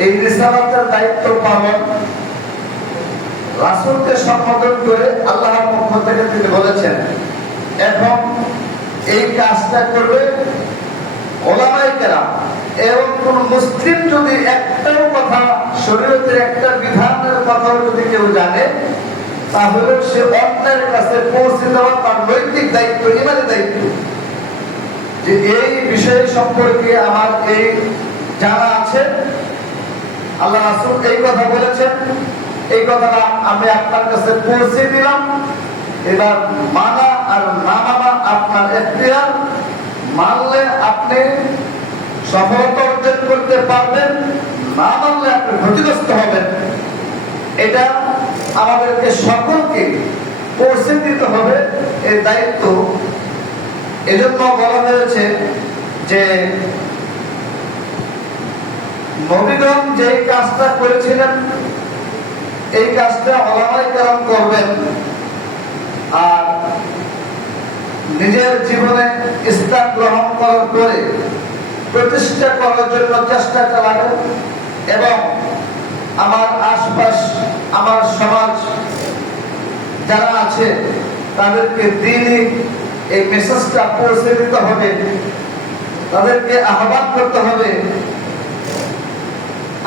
এই রিসালাতের দায়িত্ব পালন রাসূলকে সম্বোধন করে আল্লাহর পক্ষ থেকে তিনি বলেছেন, এখন এই কাজটা করবে ওলামাই কেরাম। এবং কোন মুসলিম যদি একটাও কথা শরীয়তের একটা বিধানের কথাও যদি কেউ জানে, তাহলে সে অন্যের কাছে পৌঁছে দেওয়া তার নৈতিক দায়িত্ব, ইমানের দায়িত্ব। যে এই বিষয় সম্পর্কে আমার এই জানা আছে আল্লাহ রাসূল এই কথা বলেছেন। এই কথাটা আমি আপনার কাছে পৌঁছে দিলাম। এবার মানা আর না মানা আপনার এখতিয়ার। মানলে আপনি সফলতা অর্জন করতে পারবেন, না মানলে আপনি ক্ষতিগ্রস্ত হবেন। এটা আমাদেরকে সকলকে পৌঁছে দিতে হবে এই দায়িত্ব। এজন্য বলা হয়েছে যে নবীগণ যে কাজটা করেছিলেন, এই কাজটা অলামাই কারণ করবেন। আর নিজের জীবনে ইসলাম গ্রহণ করার পরে প্রতিষ্ঠা করার জন্য চেষ্টা চালাবেন এবং আমার আশপাশ, আমার সমাজ যারা আছে, তাদেরকে দিনই এই মেসেজটা পৌঁছে দিতে হবে। তাদেরকে আহ্বান করতে হবে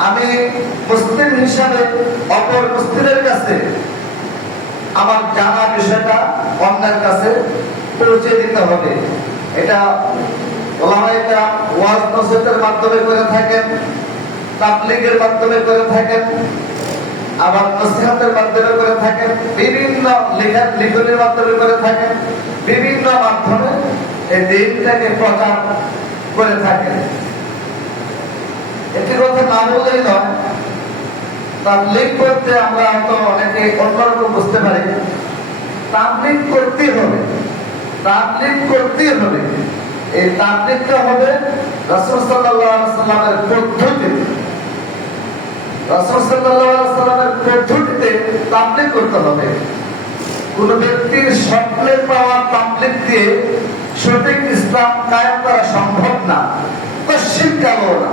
আমি মুসলিম হিসাবে অপর মুসলিমের কাছে আমার জানা বিষয়টা অন্যের কাছে পৌঁছে দিতে হবে। এটা ওলামাইকা ওয়াজ নসিহতের মাধ্যমে করে থাকেন, তাবলিগের মাধ্যমে করে থাকেন, আবার নসিহতের মাধ্যমে করে থাকেন, বিভিন্ন লেখা লিখনের মাধ্যমে করে থাকেন, বিভিন্ন মাধ্যমে এই দিনটাকে প্রচার করে থাকেন। একটি কথা না বললেই নয়। করতে আমরা হয়তো অনেকে অন্যরকম বুঝতে পারি। করতেই হবে। করতেই হবে। এই হবে সাল্লামের সাল্লামের পদ্ধতিতে করতে হবে। কোন ব্যক্তির স্বপ্নের পাওয়া তাবলিগ দিয়ে সঠিক ইসলাম কায়েম করা সম্ভব না। কালো না।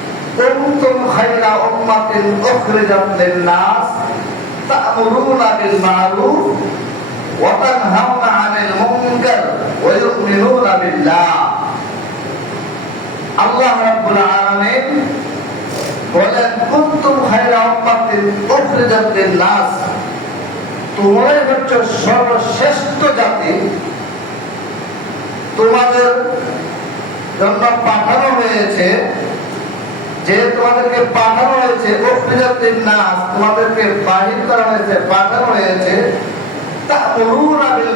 খায়রা উম্মাতিন উখরিজাত লিন-নাস তা'মুরুনা বিল মা'রুফ ওয়া তানহাউনা 'আনিল মুনকার ওয়া ইউমিনুনা বিল্লাহ আল্লাহ রাব্বুল আলামিন বলেন খায়রা উম্মাতিন উখরিজাত লিন-নাস। তোমরাই হচ্ছে সর্বশ্রেষ্ঠ জাতি। তোমাদের জন্য পাঠানো হয়েছে যে তোমাদেরকে পাঠানো হয়েছে নাস তোমাদেরকে বাহির করা হয়েছে, পাঠানো হয়েছে।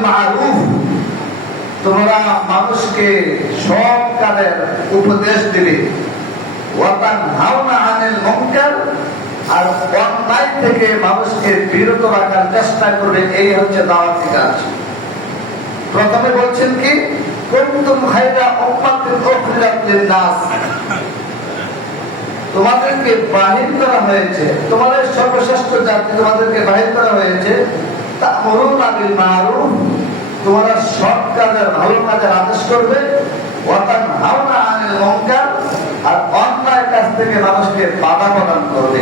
মা'রুফ তোমরা মানুষকে সৎ কাজের উপদেশ দিবে। আর থেকে মানুষকে বিরত রাখার চেষ্টা করবে, এই হচ্ছে দাওয়াতি কাজ। প্রথমে বলছেন কি? তোমাদেরকে বাহির করা হয়েছে, তোমাদের সর্বশ্রেষ্ঠ জাতি তোমাদেরকে বাহির করা হয়েছে বিল মা'রুফ। তোমরা সৎ ভালো কাজের আদেশ করবে। আর অন্যায় কাজ থেকে মানুষকে বাধা প্রদান করবে।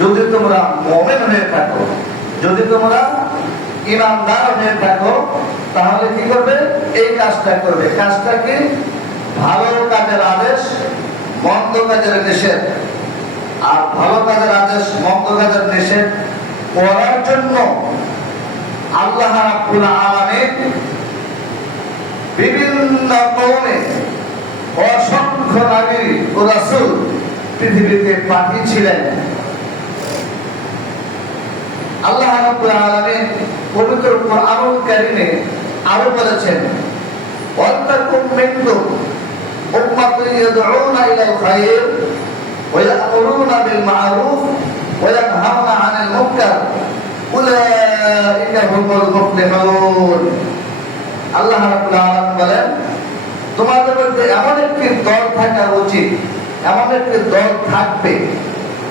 যদি তোমরা মুমিন হয়ে থাকো, যদি তোমরা ইমানদার হয়ে থাকো, তাহলে কি করবে? এই কাজটা করবে। কাজটা কি? ভালো কাজের আদেশ, মন্দ কাজের নিষেধ। আর ভালো কাজের আদেশ, মন্দ কাজের নিষেধ করার জন্য আল্লাহ বিভিন্ন কৌমে অসংখ্য নবী পৃথিবীতে পাঠিয়েছিলেন। আল্লাহ রাব্বুল আলামিন পবিত্র কোরআনুল আরও বলেছেন মিনকুম খায়র ওয়া ইয়া'মুরুনা বিল মা'রুফ ওয়া ইয়ানহাউনা 'আনিল মুনকার। উলাইকা হুমুল মুফলিহুন। আল্লাহ রাব্বুল আলামিন বলেন, তোমাদের মধ্যে এমন একটি দল থাকা উচিত, এমন একটি দল থাকবে,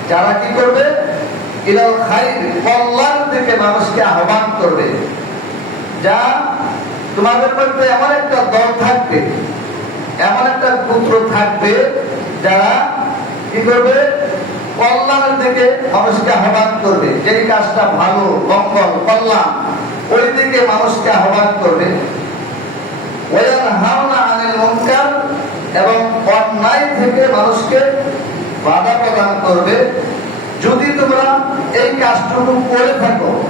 যারা কি করবে? ইলাল খাইর কল্যাণ দিকে মানুষকে আহ্বান করবে। যা তোমাদের মধ্যে এমন একটা দল থাকবে এমন একটা পুত্র থাকবে যারা কি করবে? কল্যাণের দিকে মানুষকে আহ্বান করবে। যেই কাজটা ভালো, মঙ্গল, কল্যাণ, ওই দিকে মানুষকে আহ্বান করবে। এবং অন্যায় থেকে মানুষকে বাধা প্রদান করবে। যদি তোমরা এই কাজটুকু করে থাকো,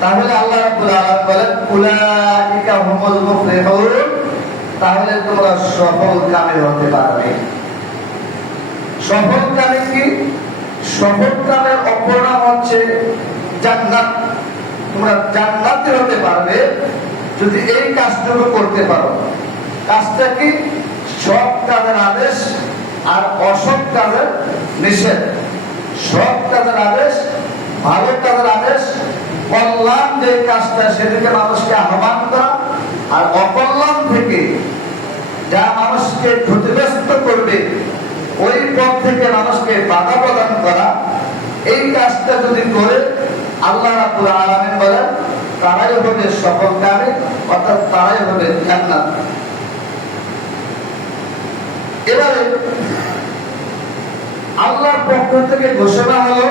তাহলে আল্লাহ বলেন তাহলে তোমরা সফল কামে হতে পারবে। সফল কামে কি? সফল কামের অপর হচ্ছে জান্নাত। তোমরা জান্নাতে হতে পারবে যদি এই কাজটুকু করতে পারো। কাজটা কি? সৎ কাজের আদেশ আর অসৎ কাজের নিষেধ। সৎ কাজের আদেশ, ভালো কাজের আদেশ, কল্যাণ যে কাজটা সেদিকে মানুষকে আহ্বান করা আর অকল্যাণ থেকে যা মানুষকে ক্ষতিগ্রস্ত করবে, ওই পথ থেকে মানুষকে বাধা প্রদান করা, এই কাজটা যদি করে, আল্লাহ রাব্বুল আলামিন বলেন, তারাই হবে সফলকারী অর্থাৎ তারাই হবে জান্নাত। এবারে, আল্লাহর পক্ষ থেকে ঘোষণা হলো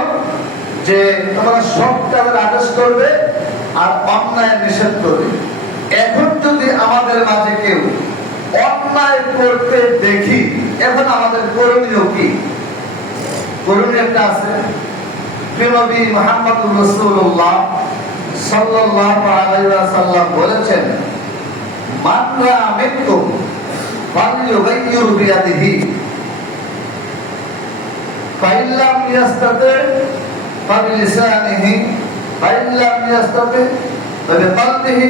যে তোমরা সব কাজের আদেশ করবে আর অন্যায় নিষেধ করবে। এখন যদি আমাদের মাঝে কেউ অন্যায় করতে দেখি, এখন আমাদের করণীয় কি? করণীয় একটা আছে। প্রেমবী মোহাম্মদুর রসুল্লাহ সাল্লাল্লাহু আলাইহি ওয়াসাল্লাম বলেছেন মানরা মিতু ফালিয়ুগাইয়ুর বিয়াদিহি ফাইল্লাম ইয়াস্তাতে ফাবিলিসানিহি ফাইল্লাম ইয়াস্তাতে ফাবিকালবিহি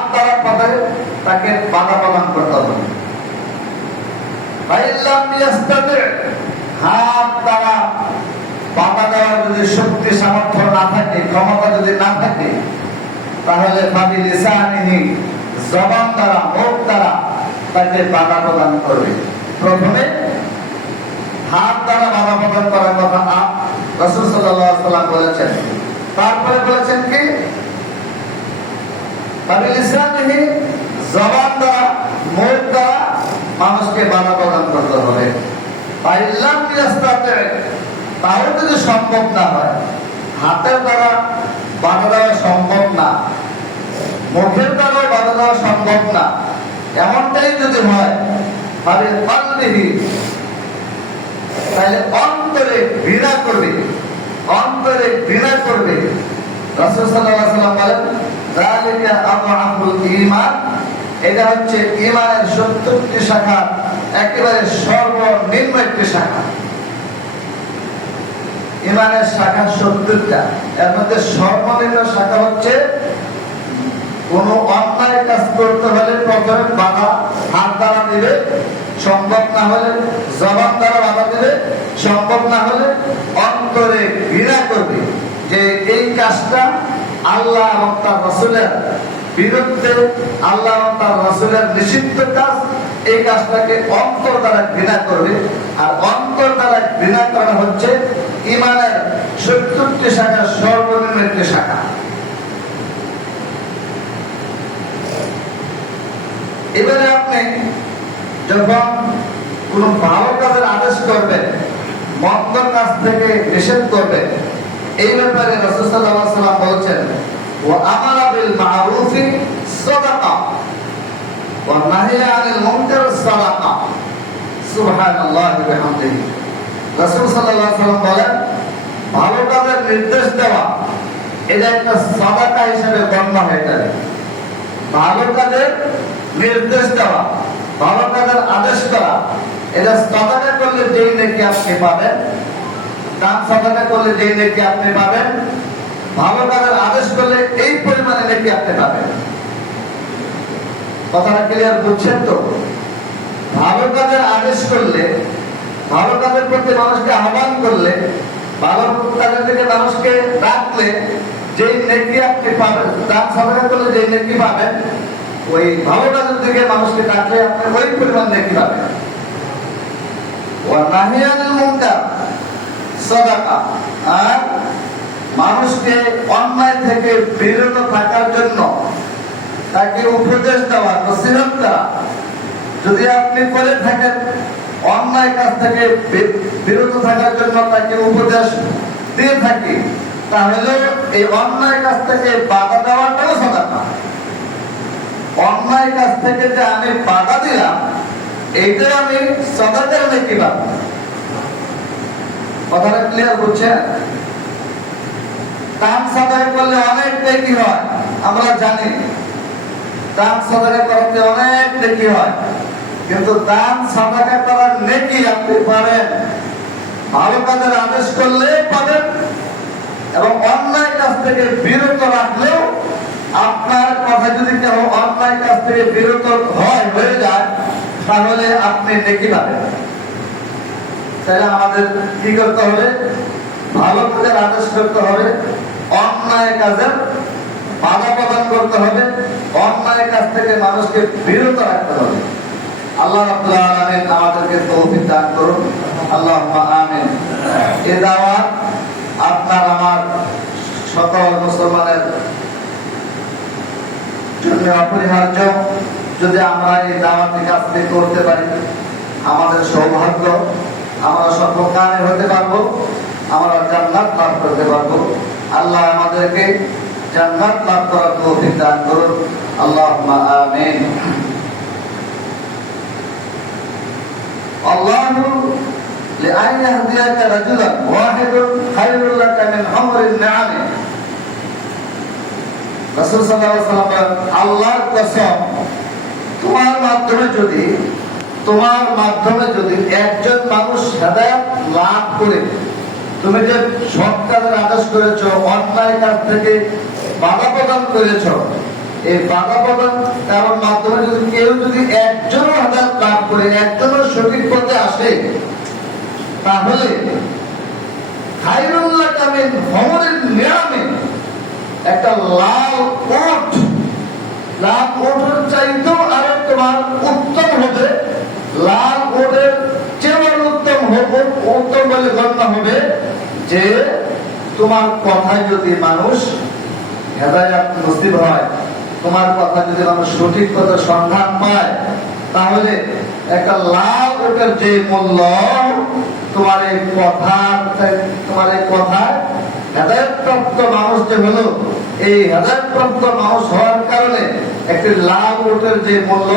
পাবে তাকে বাধা প্রদান করতে হবে। হাত বাধা দেওয়ার যদি শক্তি, সামর্থ্য না থাকে, ক্ষমতা যদি না থাকে, তাহলে জবান মুখ তাকে বাধা প্রদান করবে। প্রথমে হাত দ্বারা বাধা প্রদান করার কথা রসুল সাল্লাম বলেছেন। তারপরে বলেছেন কি? ভাবি লিসানিহি জবান দ্বারা মুখ দ্বারা মানুষকে বাধা প্রদান করতে হবে। পাইলাম ইয়াস্তাতে তাও যদি সম্ভব না হয়, হাতের দ্বারা বাধা দেওয়া সম্ভব না, মুখের দ্বারাও বাধা দেওয়া সম্ভব না, এমনটাই যদি হয়, তাহলে পাল্লিহি তাহলে অন্তরে ঘৃণা করবে, অন্তরে ঘৃণা করবে। রাসূল আলাইহি সাল্লাম বলেন এটা হচ্ছে ঈমানের 70টি শাখা, একেবারে সর্বনিম্ন শাখা। ইমানের শাখা সত্তরটা হচ্ছে, কোন অন্যায় কাজ করতে হলে প্রথমে বাধা, হাত দ্বারা দিবে, সম্ভব না হলে জবান দ্বারা বাধা দেবে, সম্ভব না হলে অন্তরে ঘৃণা করবে। যে এই কাজটা আল্লাহ এবং তার রসুলের বিরুদ্ধে, আল্লাহ এবং তার রসুলের নিষিদ্ধ কাজ, এই কাজটাকে অন্তর দ্বারা ঘৃণা করবে। আর অন্তর দ্বারা ঘৃণা করা হচ্ছে ইমানের সত্তরটি শাখা সর্বনিম্ন একটি শাখা। এবারে আপনি যখন কোন ভালো কাজের আদেশ করবেন, মন্দ কাজ থেকে নিষেধ করবেন এই ব্যাপারে রসুল্লাহ বলছেন ও আমারা বিল নাহিয়া আনিল মুনকার সুবহানাল্লাহ ওয়া বিহামদিহি। রাসূল সাল্লাল্লাহু আলাইহি বলেন, ভালো কাজের নির্দেশ দেওয়া, এটা একটা সাদাকা হিসেবে গণ্য হয়ে যাবে। ভালো কাজের নির্দেশ দেওয়া, ভালো কাজের আদেশ করা, এটা সাদাকা করলে যেই নাকি আপনি পাবেন করলে যেই নাকি আপনি পাবেন, ভালো কাজের আদেশ করলে এই পরিমাণে নাকি আপনি পাবেন। কথাটা ক্লিয়ার বুঝছেন তো? ভালো কাজের আদেশ করলে, ভালো কাজের প্রতি মানুষকে আহ্বান করলে, ভালো কাজের থেকে মানুষকে ডাকলে, যেই নেকি আপনি পাবেন, দান সাদাকা করলে যেই নেকি পাবেন, ওই ভালো কাজের দিকে মানুষকে ডাকলে আপনি ওই পরিমাণ নেকি পাবেন। ওয়ানাহিয়ানুল মুনকার। সাদাকা। আর মানুষকে অন্যায় থেকে বিরত থাকার জন্য তাকে উপদেশ দেওয়া নসিহত করা যদি আপনি করে থাকেন, অন্যায় কাজ থেকে বিরত থাকার জন্য তাকে উপদেশ দিয়ে থাকি, তাহলে এই অন্যায় কাজ থেকে বাধা দেওয়াটাও সাদাকা। অন্যায় কাজ থেকে যে আমি বাধা দিলাম এইটা আমি সদাকের নাকি পাবো কথাটা ক্লিয়ার বুঝছেন? দান সাদাকা করলে অনেক নেকি হয়, আমরা জানি। দান সাদাকা করতে অনেক নেকি হয়, কিন্তু দান সাদাকা করার নেকি আপনি পাবেন ভালো কাজের আদেশ করলে পাবেন, এবং অন্যায় কাজ থেকে বিরত রাখলেও আপনার কথা যদি কেউ অন্যায় কাজ থেকে বিরত হয়, হয়ে যায়, তাহলে আপনি নেকি পাবেন। তাহলে আমাদের কি করতে হবে? ভালো কাজের আদেশ করতে হবে। অন্যায় কাজের বাধা প্রদান করতে হবে। অন্যায় কাজ থেকে মানুষকে বিরত রাখতে হবে। আল্লাহ রাব্বুল আমাদেরকে তৌফিক দান করুন। আল্লাহুম্মা আমিন। এই দাওয়াত আপনার আমার সকল মুসলমানের জন্য অপরিহার্য। যদি আমরা এই দাওয়াতি কাজটি করতে পারি, আমাদের সৌভাগ্য আমরা সর্বকালে হতে পারবো আমরা জান্নাত লাভ করতে পারবো আল্লাহ আমাদেরকে জান্নাত লাভ করার তৌফিক দান করুন আল্লাহ আমিন الله لأن يهديك رجلا واحد خير لك من حمر النعم রাসূল সাল্লাল্লাহু আলাইহি ওয়াসাল্লাম বলেন, আল্লাহর কসম তোমার মাধ্যমে যদি তোমার মাধ্যমে যদি একজন মানুষ হেদায়েত লাভ করে, তুমি যে সৎ কাজের আদেশ করেছ, অন্যায় কাজ থেকে বাধা প্রদান করেছ, এই বাধা প্রদান কারোর মাধ্যমে যদি কেউ যদি একজনও হেদায়েত লাভ করে, একজনও সঠিক পথে আসে, তাহলে খাইরুল্লাহ কামিন ভ্রমণের নিরামে একটা লাল ওট লাল ওটের চাইতেও আরও তোমার উত্তম হবে লাল ওটের চেয়ে উত্তম হবে উত্তম বলে গণ্য হবে যে তোমার কথায় যদি মানুষ হেদায়াত নসিব হয়, তোমার কথা যদি মানুষ সঠিক কথা সন্ধান পায়, তাহলে একটা লাল ওটের যে মূল্য, তোমার এই কথার তোমার এই কথায় হেদায়তপ্রাপ্ত মানুষ যে হলো, এই হেদায়তপ্রাপ্ত মানুষ হওয়ার কারণে একটি লাল ওটের যে মূল্য,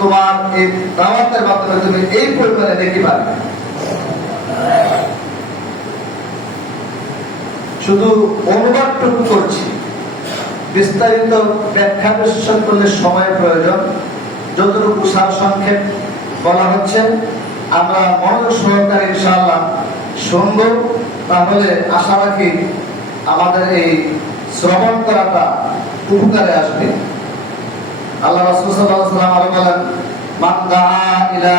তোমার এই দাওয়াতের মাধ্যমে তুমি এই পরিমাণে দেখতে পাবে। শুধু অনুবাদটুকু করছি। বিস্তারিত ব্যাখ্যা বিশ্লেষণ করলে সময় প্রয়োজন। যতটুকু সার সংক্ষেপ বলা হচ্ছে, আমরা মনোযোগ সহকারে ইনশাআল্লাহ শুনব। তাহলে আশা রাখি আমাদের এই শ্রবণ করাটা উপকারে আসবে। আল্লাহ রাসূল ওয়াসাল্লাম আরও বলেন দাআ ইলা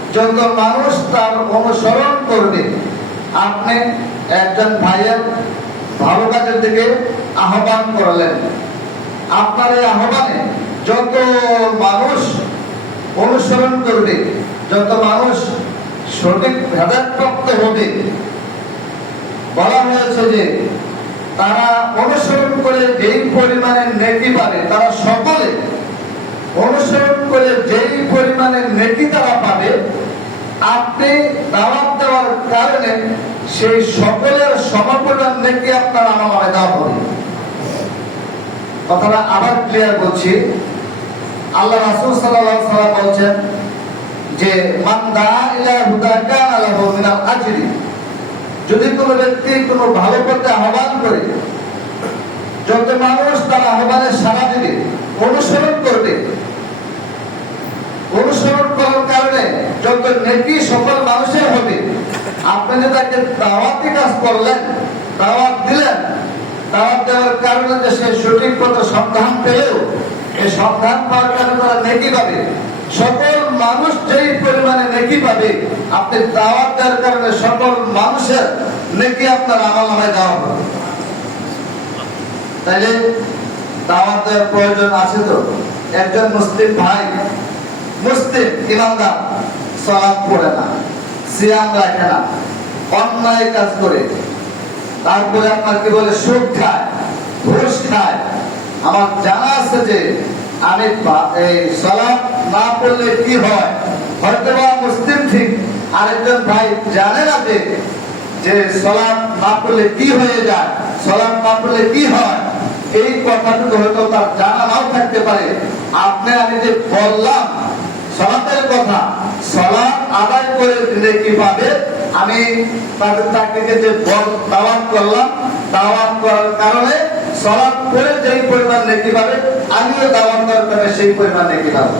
যত মানুষ তার অনুসরণ করবে। আপনি একজন ভাইয়ের ভালো কাজের দিকে আহ্বান করলেন। আপনার এই আহ্বানে যত মানুষ অনুসরণ করবে, যত মানুষ সঠিক ভেদাপ্রাপ্ত হবে, বলা হয়েছে যে তারা অনুসরণ করে যেই পরিমাণে নেকি পাবে, তারা সকলে অনুসরণ করে যেই পরিমাণে নেকি তারা পাবে আপনি দাওয়াত দেওয়ার কারণে সেই সকলের সমপরিমাণ নেকি আপনার আমার মনে দেওয়া হবে কথাটা আবার ক্লিয়ার করছি। আল্লাহ রাসূল আলাইহি সাল্লাম বলছেন যে, মান ইলা হুদা কানা মিনাল আজরি। যদি কোনো ব্যক্তি কোনো ভালো পথে আহ্বান করে, যত মানুষ তার আহ্বানে সাড়া দিবে, অনুসরণ করবে অনুসরণ করার কারণে যত নেকি সকল মানুষের হবে আপনি তাকে দাওয়াতি কাজ করলেন, দাওয়াত দিলেন, দাওয়াত দেওয়ার কারণে যে সে সঠিক পথে সন্ধান পেলেও এই সন্ধান পাওয়ার কারণে তারা নেকি পাবে। সকল মানুষ যেই পরিমাণে নেকি পাবে, আপনি দাওয়াত দেওয়ার কারণে সকল মানুষের নেকি আপনার আমল নামায় দেওয়া হবে। তাইলে দাওয়াত দেওয়ার প্রয়োজন আছে তো? একজন মুসলিম ভাই মুসলিম ইমানদার সালাদ পড়ে না সিয়াম রাখে না, অন্যায় কাজ করে। তারপরে আপনার কি বলে, সুদ খায়, ঘুষ খায়। আমার জানা আছে যে আমি সালাদ না পড়লে কি হয়? হয়তো বা মুসলিম ঠিক, আরেকজন ভাই জানে না যে যে সলাপ না পড়লে কি হয়ে যায়, সলাপ না পড়লে কি হয়? এই কথাটুকু হয়তো তার জানা নাও থাকতে পারে। আপনি আমি যে বললাম সলাতের কথা। সলাপ আদায় করে দিলে কি পাবে? আমি তাদের তাকে যে দাওয়াত করলাম, দাওয়াত করার কারণে সলাপ করে যেই পরিমাণ নেকি পাবে, আমিও দাওয়াত করার কারণে সেই পরিমাণ নেকি পাবো।